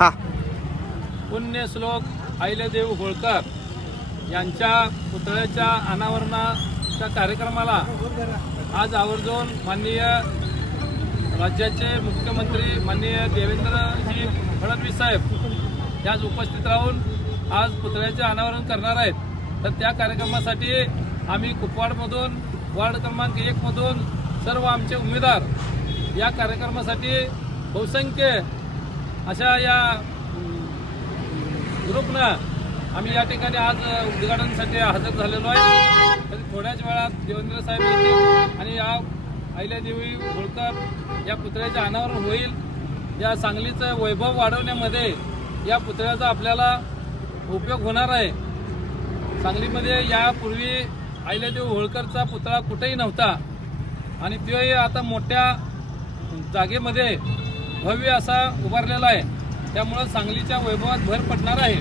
हा पुण्यश्लोक अहिल्यादेवी होळकर यांच्या पुतळ्याच्या अनावरणाच्या कार्यक्रमाला आज आवर्जून माननीय राज्याचे मुख्यमंत्री माननीय देवेंद्रजी फडणवीस साहेब याच उपस्थित राहून आज पुतळ्याचे अनावरण करणार आहेत. तर त्या कार्यक्रमासाठी आम्ही कुपवाडमधून वार्ड क्रमांक 1 मधून सर्व आमचे उमेदवार या कार्यक्रमासाठी बहुसंख्य अशा या ग्रुपनं आम्ही या ठिकाणी आज उद्घाटनासाठी हजर झालेलो आहे. तर थोड्याच वेळात देवेंद्र साहेब येतील आणि या अहिल्यादेवी होळकर या पुतळ्याचे अनावरण होईल. या सांगलीचं वैभव वाढवण्यामध्ये या पुतळ्याचा आपल्याला उपयोग होणार आहे. सांगलीमध्ये यापूर्वी अहिल्यादेवी होळकरचा पुतळा कुठेही नव्हता आणि तोही आता मोठ्या जागेमध्ये भव्य असा उभारलेला आहे. त्यामुळं सांगलीच्या वैभवात भर पडणार आहे.